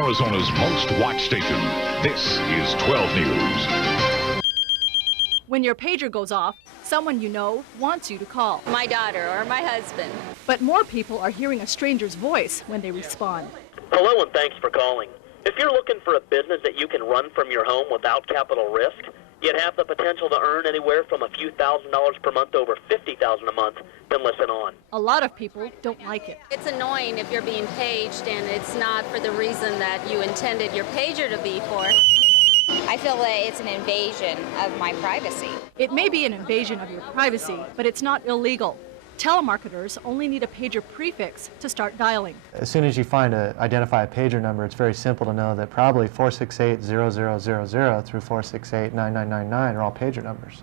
Arizona's most watched station. This is 12 News. When your pager goes off, someone you know wants you to call. My daughter or my husband. But more people are hearing a stranger's voice when they respond. Hello and thanks for calling. If you're looking for a business that you can run from your home without capital risk, you'd have the potential to earn anywhere from a few $1,000s per month to over $50,000 a month, then listen on. A lot of people don't like it. It's annoying if you're being paged and it's not for the reason that you intended your pager to be for. I feel that it's an invasion of my privacy. It may be an invasion of your privacy, but it's not illegal. Telemarketers only need a pager prefix to start dialing. As soon as you identify a pager number, it's very simple to know that probably 468-0000 through 468-9999 are all pager numbers.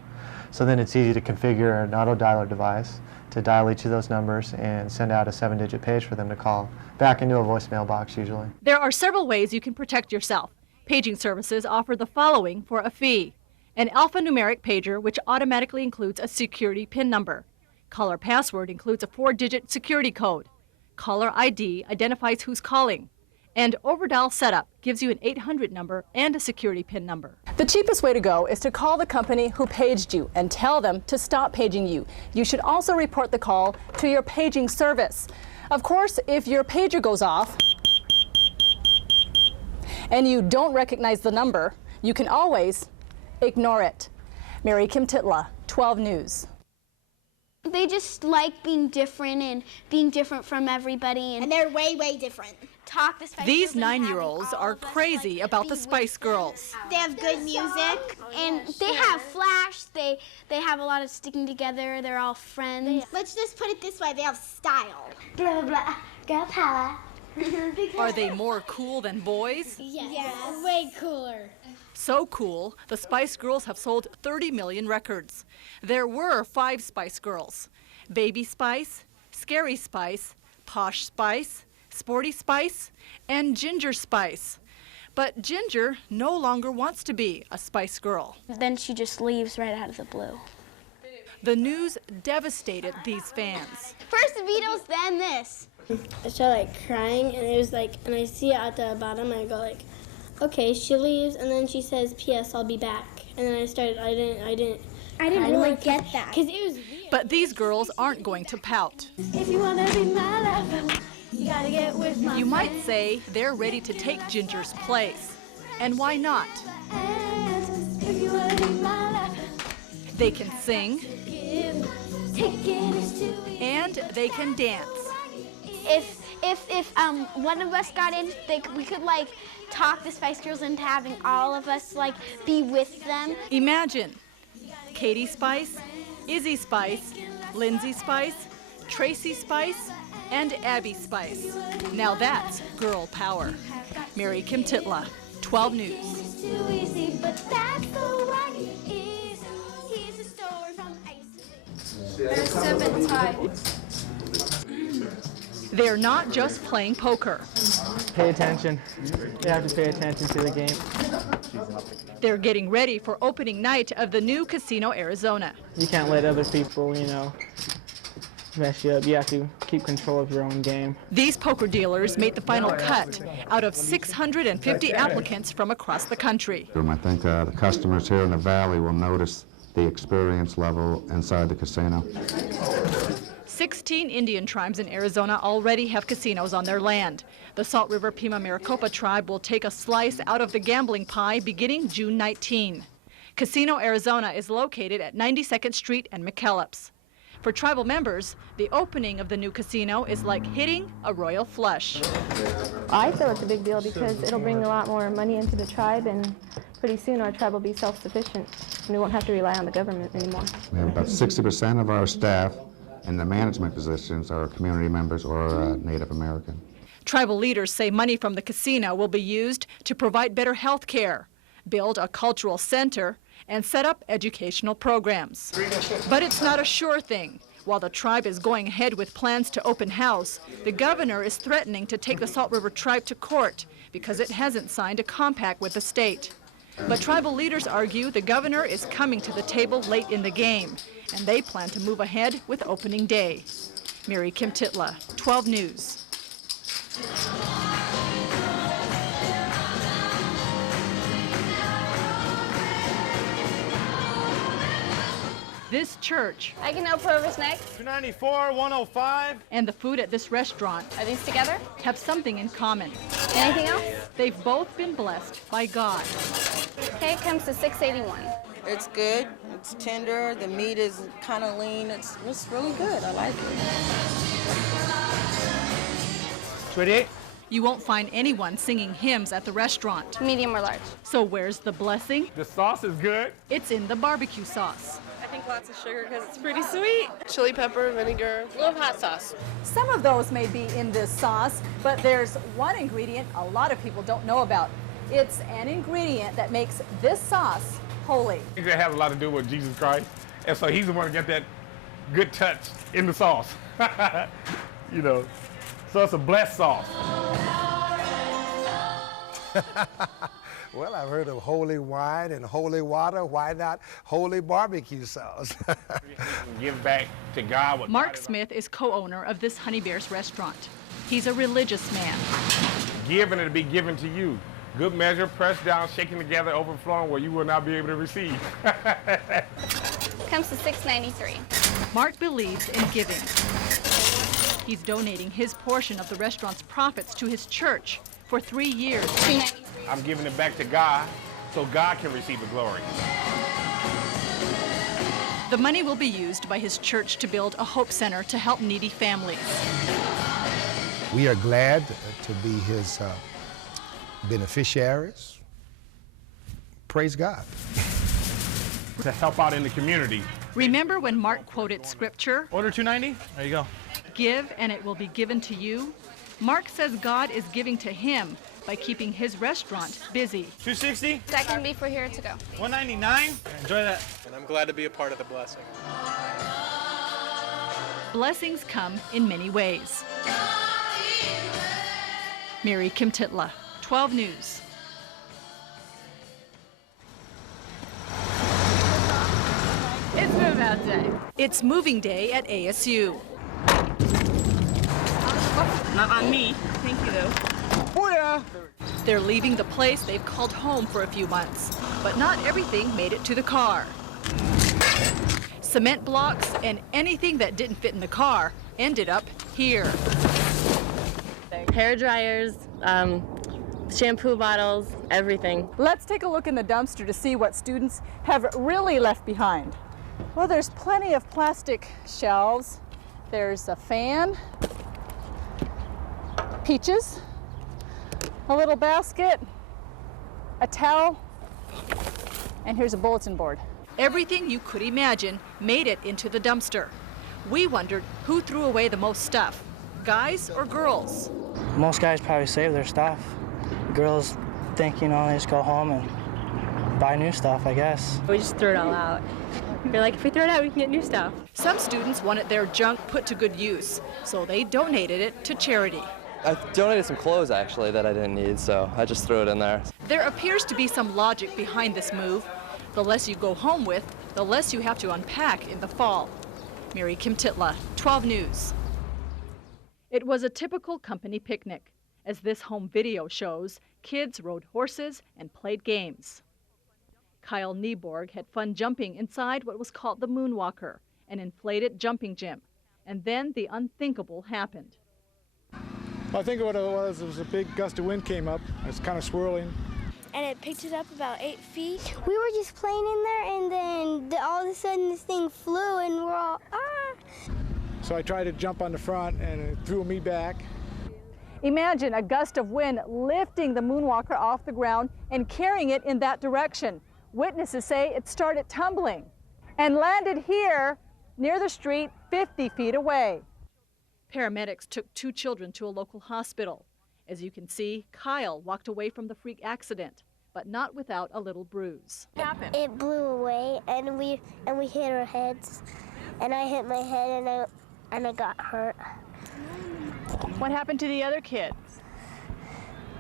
So then it's easy to configure an auto dialer device to dial each of those numbers and send out a 7-digit page for them to call back into a voicemail box usually. There are several ways you can protect yourself. Paging services offer the following for a fee: an alphanumeric pager, which automatically includes a security PIN number. Caller password includes a 4-digit security code. Caller ID identifies who's calling. And overdial setup gives you an 800 number and a security PIN number. The cheapest way to go is to call the company who paged you and tell them to stop paging you. You should also report the call to your paging service. Of course, if your pager goes off and you don't recognize the number, you can always ignore it. Kim Titla, 12 News. They just like being different and being different from everybody. And they're way, way different. These 9-year-olds are crazy about the Spice Girls. They have good music, and they have flash. They have a lot of sticking together. They're all friends. Let's just put it this way. They have style. Blah, blah, blah. Girl power. Are they more cool than boys? Yes. Way cooler. So cool, the Spice Girls have sold 30 million records. There were 5 Spice Girls: Baby Spice, Scary Spice, Posh Spice, Sporty Spice, and Ginger Spice. But Ginger no longer wants to be a Spice Girl. Then she just leaves right out of the blue. The news devastated these fans. First the Beatles, then this. I started crying, and it was and I see it at the bottom, and I go okay, she leaves, and then she says, P.S. I'll be back. And then I didn't really get that. Because it was weird. But these girls aren't going to pout. If you want to be my lover, you gotta get with my You might say they're ready to take Ginger's place. And why not? If you want to be my lover, They can sing, taking is too and they can dance. If one of us got in, we could talk the Spice Girls into having all of us be with them. Imagine Katie Spice, Izzy Spice, Lindsay Spice, Tracy Spice, and Abby Spice. Now that's girl power. Kim Titla, 12 News. too easy, but that's the way it is. Here's a story from Ace. There's 7 times. They're not just playing poker. Pay attention. You have to pay attention to the game. They're getting ready for opening night of the new Casino Arizona. You can't let other people, mess you up. You have to keep control of your own game. These poker dealers made the final cut out of 650 applicants from across the country. I think the customers here in the Valley will notice the experience level inside the casino. 16 Indian tribes in Arizona already have casinos on their land. The Salt River Pima Maricopa tribe will take a slice out of the gambling pie beginning June 19. Casino Arizona is located at 92nd Street and McKellips. For tribal members, the opening of the new casino is like hitting a royal flush. I feel it's a big deal because it'll bring a lot more money into the tribe, and pretty soon our tribe will be self-sufficient and we won't have to rely on the government anymore. We have about 60% of our staff in the management positions are community members or Native American. Tribal leaders say money from the casino will be used to provide better health care, build a cultural center, and set up educational programs. But it's not a sure thing. While the tribe is going ahead with plans to open house, the governor is threatening to take the Salt River tribe to court because it hasn't signed a compact with the state. But tribal leaders argue the governor is coming to the table late in the game, and they plan to move ahead with opening day. Kim Titla, 12 News. this church I can help whoever's next. 294, 105. and the food at this restaurant Are these together? have something in common. Anything else? They've both been blessed by God. Okay, it comes to $6.81. It's good. It's tender. The meat is kind of lean. It's really good. I like it. 28. You won't find anyone singing hymns at the restaurant. Medium or large? So where's the blessing? The sauce is good. It's in the barbecue sauce. I think lots of sugar because it's pretty sweet. Chili pepper, vinegar, A little hot sauce. Some of those may be in this sauce, but there's one ingredient a lot of people don't know about. It's an ingredient that makes this sauce holy. It has a lot to do with Jesus Christ, and so he's the one to get that good touch in the sauce. You know, so it's a blessed sauce. Well, I've heard of holy wine and holy water. Why not holy barbecue sauce? Give back to God. What Mark God is Smith is co-owner of this Honey Bear's restaurant. He's a religious man. given and to be given to you. Good measure, pressed down, shaken together, overflowing, where you will not be able to receive. Comes to $6.93. Mark believes in giving. He's donating his portion of the restaurant's profits to his church for 3 years. I'm giving it back to God so God can receive the glory. The money will be used by his church to build a hope center to help needy families. We are glad to be his beneficiaries. Praise God. To help out in the community. Remember when Mark quoted scripture? Order 290. There you go. Give and it will be given to you. Mark says God is giving to him by keeping his restaurant busy. 260. Second beef, we're here to go. 199. Enjoy that. And I'm glad to be a part of the blessing. Blessings come in many ways. Mary Kim Titla, 12 News. It's move out day. It's moving day at ASU. Not on me. Thank you, though. Oh, yeah. They're leaving the place they've called home for a few months, but not everything made it to the car. Cement blocks and anything that didn't fit in the car ended up here. Hair dryers, shampoo bottles, everything. Let's take a look in the dumpster to see what students have really left behind. Well, there's plenty of plastic shelves. There's a fan, peaches, a little basket, a towel, and here's a bulletin board. Everything you could imagine made it into the dumpster. We wondered who threw away the most stuff, guys or girls? Most guys probably save their stuff. Girls think, you know, they just go home and buy new stuff, I guess. We just threw it all out. We're like, if we throw it out, we can get new stuff. Some students wanted their junk put to good use, so they donated it to charity. I donated some clothes, actually, that I didn't need, so I just threw it in there. There appears to be some logic behind this move. The less you go home with, the less you have to unpack in the fall. Mary Kim Titla, 12 News. It was a typical company picnic. As this home video shows, kids rode horses and played games. Kyle Nieborg had fun jumping inside what was called the Moonwalker, an inflated jumping gym. And then the unthinkable happened. I think what it was a big gust of wind came up. It was kind of swirling. And it picked it up about 8 feet. We were just playing in there, and then all of a sudden this thing flew, and we're all, ah! So I tried to jump on the front, and it threw me back. Imagine a gust of wind lifting the Moonwalker off the ground and carrying it in that direction. Witnesses say it started tumbling and landed here near the street 50 feet away. Paramedics took 2 children to a local hospital. As you can see, Kyle walked away from the freak accident, but not without a little bruise. What happened? It blew away, and we hit our heads, and I hit my head, and I got hurt. What happened to the other kids?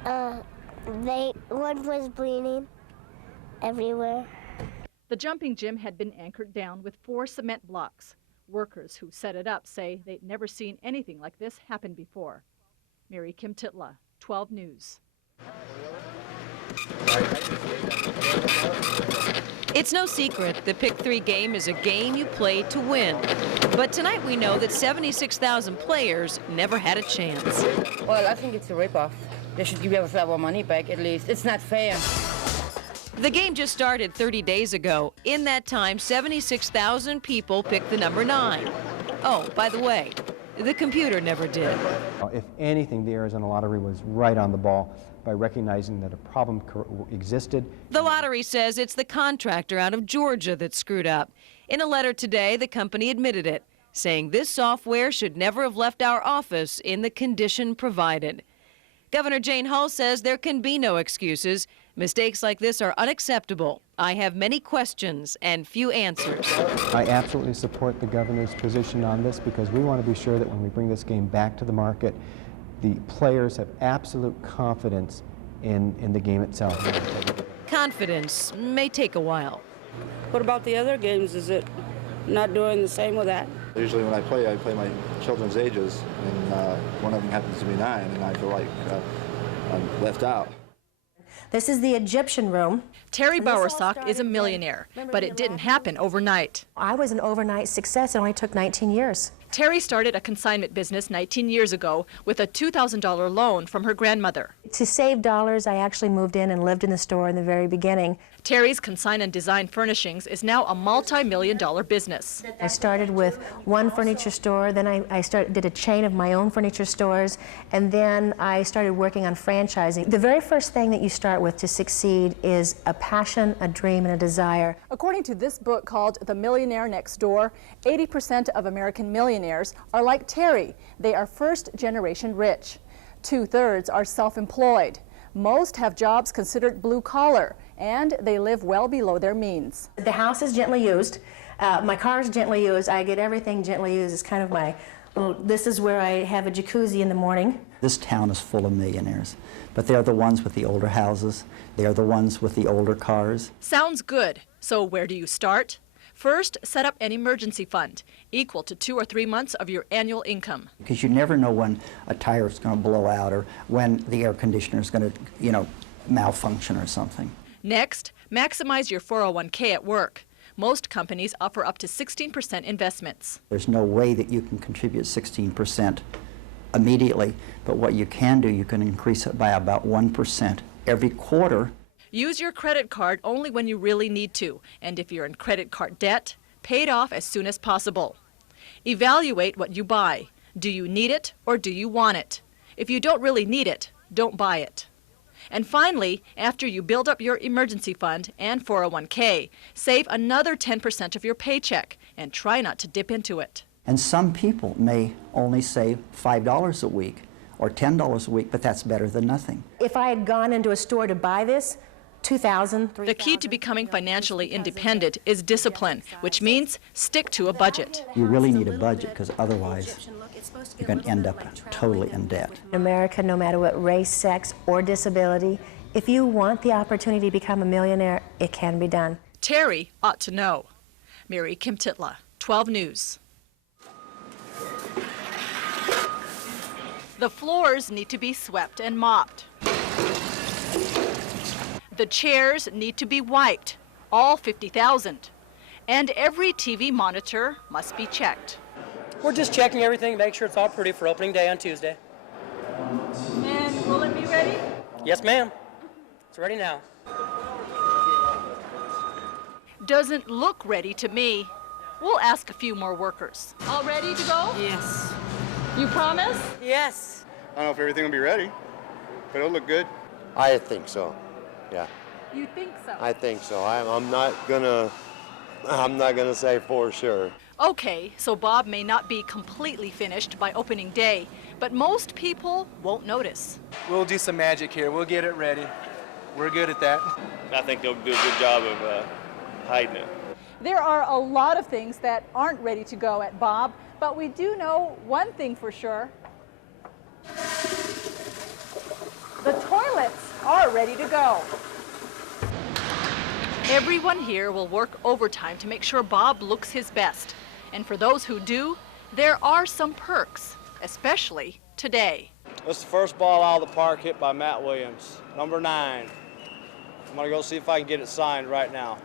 One was bleeding everywhere. The jumping gym had been anchored down with 4 cement blocks. Workers who set it up say they'd never seen anything like this happen before. Mary Kim Titla, 12 News. It's no secret the Pick 3 game is a game you play to win. But tonight we know that 76,000 players never had a chance. Well, I think it's a ripoff. They should give us our money back at least. It's not fair. The game just started 30 days ago. In that time, 76,000 people picked the number 9. Oh, by the way, the computer never did. If anything, the Arizona Lottery was right on the ball by recognizing that a problem existed. The lottery says it's the contractor out of Georgia that screwed up. In a letter today, the company admitted it, saying this software should never have left our office in the condition provided. Governor Jane Hull says there can be no excuses. Mistakes like this are unacceptable. I have many questions and few answers. I absolutely support the governor's position on this because we want to be sure that when we bring this game back to the market, the players have absolute confidence in the game itself. Confidence may take a while. What about the other games? Is it not doing the same with that? Usually when I play my children's ages, and one of them happens to be 9, and I feel like I'm left out. This is the Egyptian room. Terry Bowersock is a millionaire, but it didn't happen overnight. I was an overnight success. It only took 19 years. Terry started a consignment business 19 years ago with a $2,000 loan from her grandmother. To save dollars, I actually moved in and lived in the store in the very beginning. Terry's Consign and Design Furnishings is now a multi-million-dollar business. I started with one furniture store, then I did a chain of my own furniture stores, and then I started working on franchising. The very first thing that you start with to succeed is a passion, a dream, and a desire. According to this book called The Millionaire Next Door, 80% of American millionaires are like Terry. They are first-generation rich. 2/3 are self-employed. Most have jobs considered blue-collar, and they live well below their means. The house is gently used. My car is gently used. I get everything gently used. It's kind of my little, this is where I have a jacuzzi in the morning. This town is full of millionaires, but they're the ones with the older houses. They're the ones with the older cars. Sounds good. So where do you start? First, set up an emergency fund, equal to 2 or 3 months of your annual income. Because you never know when a tire is going to blow out or when the air conditioner is going to, malfunction or something. Next, maximize your 401k at work. Most companies offer up to 16% investments. There's no way that you can contribute 16% immediately, but what you can do, you can increase it by about 1% every quarter. Use your credit card only when you really need to, and if you're in credit card debt, pay it off as soon as possible. Evaluate what you buy. Do you need it or do you want it? If you don't really need it, don't buy it. And finally, after you build up your emergency fund and 401k, save another 10% of your paycheck and try not to dip into it. And some people may only save $5 a week or $10 a week, but that's better than nothing. If I had gone into a store to buy this, $2,000, $3,000. The key to becoming financially independent is discipline, which means stick to a budget. You really need a budget because otherwise you're going to end up totally in debt. In America, no matter what race, sex, or disability, if you want the opportunity to become a millionaire, it can be done. Terry ought to know. Mary Kim Titla, 12 News. The floors need to be swept and mopped. The chairs need to be wiped, all 50,000. And every TV monitor must be checked. We're just checking everything to make sure it's all pretty for opening day on Tuesday. And will it be ready? Yes, ma'am. It's ready now. Doesn't look ready to me. We'll ask a few more workers. All ready to go? Yes. You promise? Yes. I don't know if everything will be ready, but it'll look good. I think so. Yeah. You think so? I think so. I'm not gonna say for sure. Okay, so Bob may not be completely finished by opening day, but most people won't notice. We'll do some magic here. We'll get it ready. We're good at that. I think they'll do a good job of hiding it. There are a lot of things that aren't ready to go at Bob, but we do know one thing for sure. The toilets are ready to go. Everyone here will work overtime to make sure Bob looks his best. And for those who do, there are some perks, especially today. That's the first ball out of the park hit by Matt Williams, number 9. I'm gonna go see if I can get it signed right now.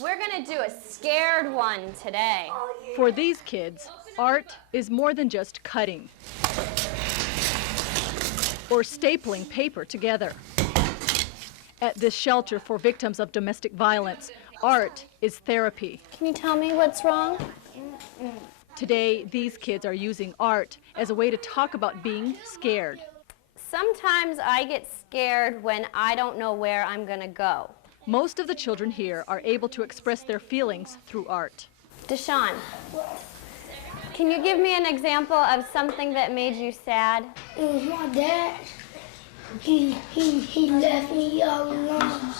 We're gonna do a scared one today. For these kids, art is more than just cutting or stapling paper together. At this shelter for victims of domestic violence, art is therapy. Can you tell me what's wrong? Today, these kids are using art as a way to talk about being scared. Sometimes I get scared when I don't know where I'm gonna go. Most of the children here are able to express their feelings through art. Deshaun, can you give me an example of something that made you sad? It was my dad. He left me all alone,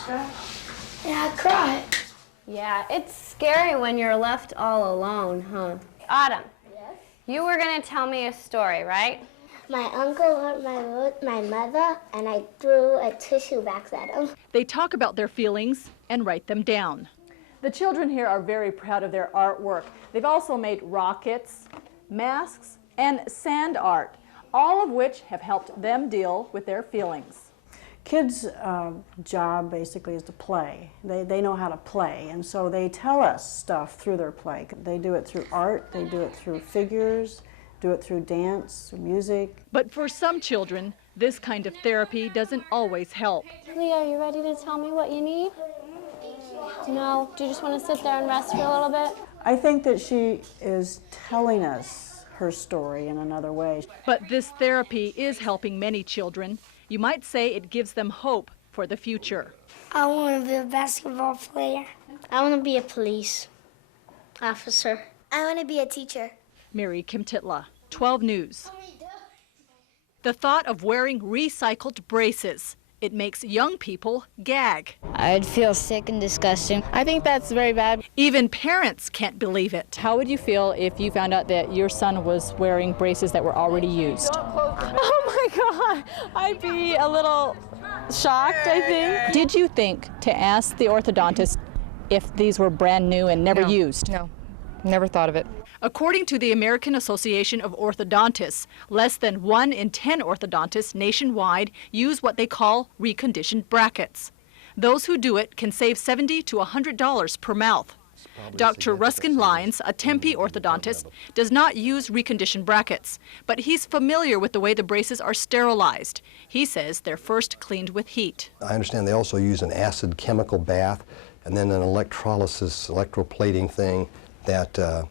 and I cried. Yeah, it's scary when you're left all alone, huh? Autumn, you were gonna tell me a story, right? My uncle hurt my mother, and I threw a tissue box at him. They talk about their feelings and write them down. The children here are very proud of their artwork. They've also made rockets, masks, and sand art, all of which have helped them deal with their feelings. Kids' job basically is to play. They know how to play, and so they tell us stuff through their play. They do it through art, they do it through figures, do it through dance, music. But for some children, this kind of therapy doesn't always help. Leah, are you ready to tell me what you need? No? Do you just want to sit there and rest for a little bit? I think that she is telling us her story in another way. But this therapy is helping many children. You might say it gives them hope for the future. I want to be a basketball player. I want to be a police officer. I want to be a teacher. Mary Kim Titla, 12 News. The thought of wearing recycled braces, it makes young people gag. I'd feel sick and disgusting. I think that's very bad. Even parents can't believe it. How would you feel if you found out that your son was wearing braces that were already used? Oh my God, I'd be a little shocked, I think. Did you think to ask the orthodontist if these were brand new and never used? No, never thought of it. According to the American Association of Orthodontists, less than 1 in 10 orthodontists nationwide use what they call reconditioned brackets. Those who do it can save $70 to $100 per mouth. Dr. Ruskin Lyons, a Tempe orthodontist, does not use reconditioned brackets, but he's familiar with the way the braces are sterilized. He says they're first cleaned with heat. I understand they also use an acid chemical bath and then an electrolysis, electroplating thing that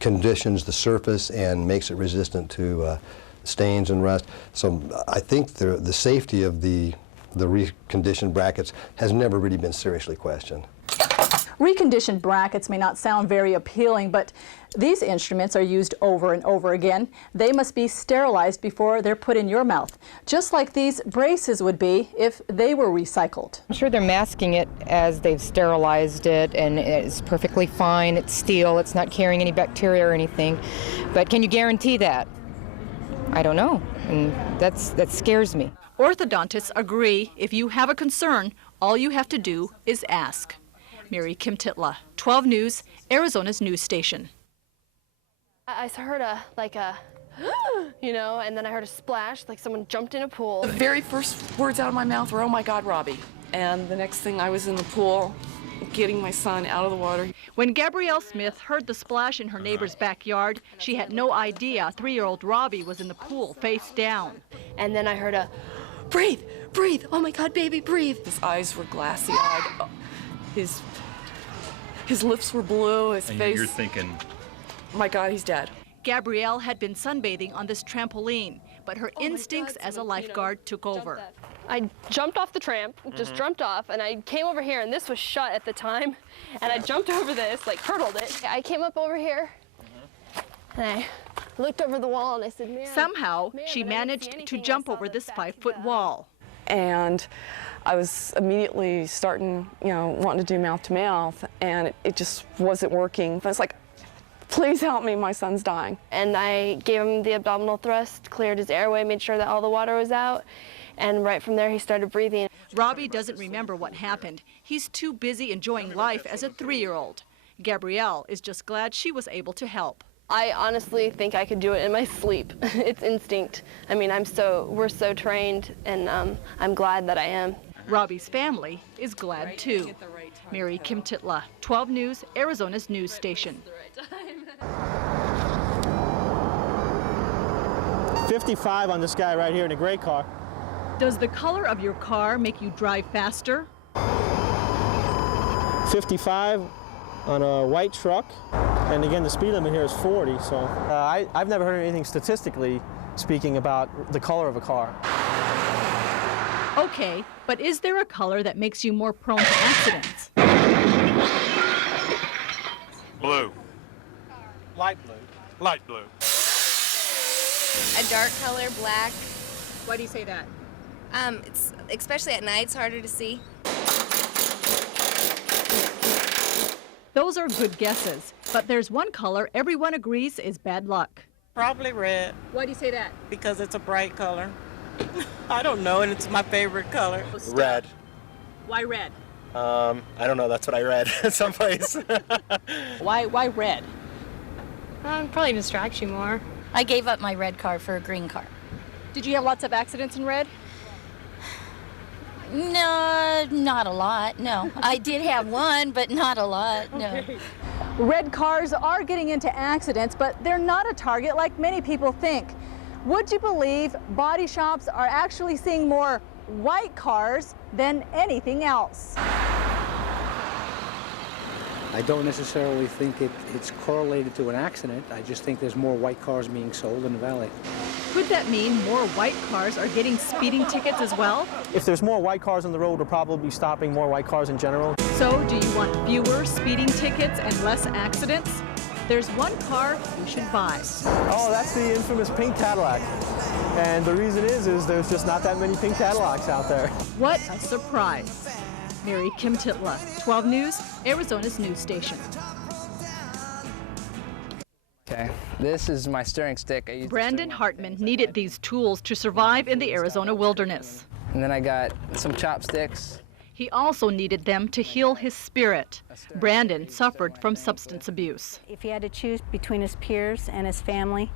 conditions the surface and makes it resistant to stains and rust. So I think the safety of the reconditioned brackets has never really been seriously questioned. Reconditioned brackets may not sound very appealing, but these instruments are used over and over again. They must be sterilized before they're put in your mouth, just like these braces would be if they were recycled. I'm sure they're masking it as they've sterilized it, and it's perfectly fine. It's steel. It's not carrying any bacteria or anything. But can you guarantee that? I don't know, and that scares me. Orthodontists agree if you have a concern, all you have to do is ask. Mary Kim Titla, 12 News, Arizona's news station. I heard you know, and then I heard a splash, like someone jumped in a pool. The very first words out of my mouth were, "Oh my God, Robbie." And the next thing, I was in the pool getting my son out of the water. When Gabrielle Smith heard the splash in her neighbor's backyard, she had no idea 3-year-old Robbie was in the pool face down. And then I heard a, "Breathe, breathe, oh my God, baby, breathe." His eyes were glassy-eyed. His lips were blue, his face. You're thinking, my God, he's dead. Gabrielle had been sunbathing on this trampoline, but her instincts as a lifeguard took over. I jumped off the tramp, just jumped off, and I came over here, and this was shut at the time, and I jumped over this, like hurdled it. I came up over here, and I looked over the wall, and I said, "Man." Somehow, she managed to jump over this 5-foot wall. And I was immediately starting, wanting to do mouth to mouth, and it just wasn't working. I was like, "Please help me, my son's dying." And I gave him the abdominal thrust, cleared his airway, made sure that all the water was out, and right from there he started breathing. Robbie doesn't remember what happened. He's too busy enjoying life as a 3-year-old. Gabrielle is just glad she was able to help. I honestly think I could do it in my sleep. It's instinct. I mean, we're so trained, and I'm glad that I am. Robbie's family is glad too. Mary Kim Titla, 12 News, Arizona's news station. 55 on this guy right here in a gray car. Does the color of your car make you drive faster? 55 on a white truck, and again the speed limit here is 40, so I've never heard anything statistically speaking about the color of a car. Okay, but is there a color that makes you more prone to accidents? Blue. Light blue. Light blue. A dark color, black. Why do you say that? It's especially at night, it's harder to see. Those are good guesses, but there's one color everyone agrees is bad luck. Probably red. Why do you say that? Because it's a bright color. I don't know, and it's my favorite color. Red. Why red? I don't know, that's what I read someplace. Why red? Probably distracts you more. I gave up my red car for a green car. Did you have lots of accidents in red? No, not a lot, no. I did have one, but not a lot, no. Okay. Red cars are getting into accidents, but they're not a target like many people think. Would you believe body shops are actually seeing more white cars than anything else? I don't necessarily think it's correlated to an accident. I just think there's more white cars being sold in the valley. Could that mean more white cars are getting speeding tickets as well? If there's more white cars on the road, we'll probably be stopping more white cars in general. So do you want fewer speeding tickets and less accidents? There's one car you should buy. Oh, that's the infamous pink Cadillac. And the reason is there's just not that many pink Cadillacs out there. What a surprise. Mary Kim Titla, 12 News, Arizona's news station. Okay, this is my steering stick. Brandon Hartman needed these tools to survive in the Arizona wilderness. And then I got some chopsticks. He also needed them to heal his spirit. Brandon suffered from substance abuse. If he had to choose between his peers and his family,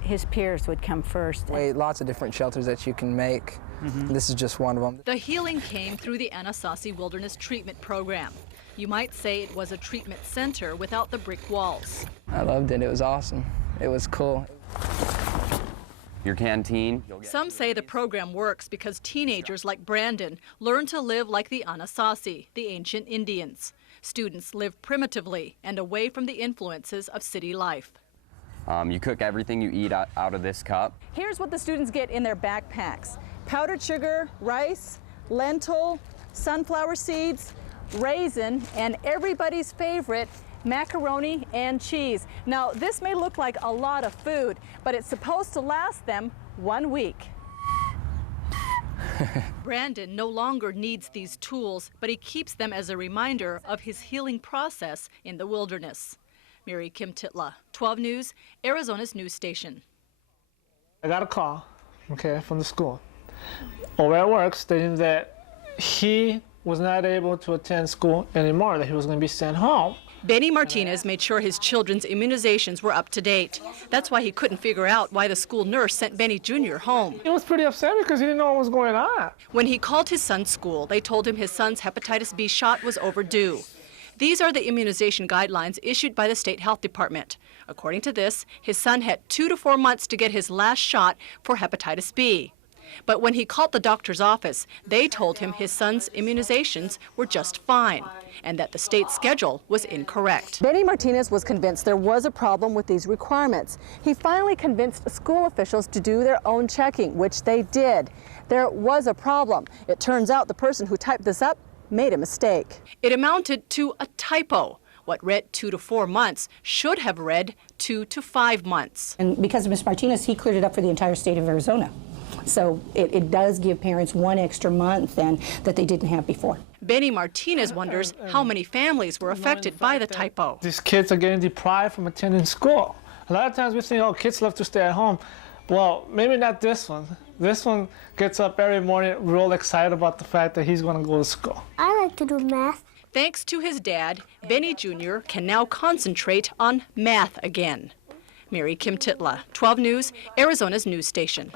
his peers would come first. Lots of different shelters that you can make. This is just one of them. The healing came through the Anasazi Wilderness Treatment Program. You might say it was a treatment center without the brick walls. I loved it. It was awesome. It was cool. Your canteen. Some say the program works because teenagers like Brandon learn to live like the Anasazi, the ancient Indians. Students live primitively and away from the influences of city life. You cook everything you eat out of this cup. Here's what the students get in their backpacks: powdered sugar, rice, lentil, sunflower seeds, raisin, and everybody's favorite, macaroni and cheese. Now, this may look like a lot of food, but it's supposed to last them 1 week. Brandon no longer needs these tools, but he keeps them as a reminder of his healing process in the wilderness. Mary Kim Titla, 12 News, Arizona's news station. I got a call, from the school. Over at work stating that he was not able to attend school anymore, that he was going to be sent home. Benny Martinez made sure his children's immunizations were up to date. That's why he couldn't figure out why the school nurse sent Benny Jr. home. He was pretty upset because he didn't know what was going on. When he called his son's school, they told him his son's hepatitis B shot was overdue. These are the immunization guidelines issued by the state health department. According to this, his son had 2 to 4 months to get his last shot for hepatitis B. But when he called the doctor's office, they told him his son's immunizations were just fine and that the state schedule was incorrect. Benny Martinez was convinced there was a problem with these requirements. He finally convinced school officials to do their own checking, which they did. There was a problem. It turns out the person who typed this up made a mistake. It amounted to a typo. What read 2 to 4 months should have read 2 to 5 months. And because of Mr. Martinez, he cleared it up for the entire state of Arizona. So it does give parents 1 extra month then that they didn't have before. Benny Martinez wonders how many families were affected by the typo. These kids are getting deprived from attending school. A lot of times we think, oh, kids love to stay at home. Well, maybe not this one. This one gets up every morning real excited about the fact that he's going to go to school. I like to do math. Thanks to his dad, Benny Jr. can now concentrate on math again. Mary Kim Titla, 12 News, Arizona's news station.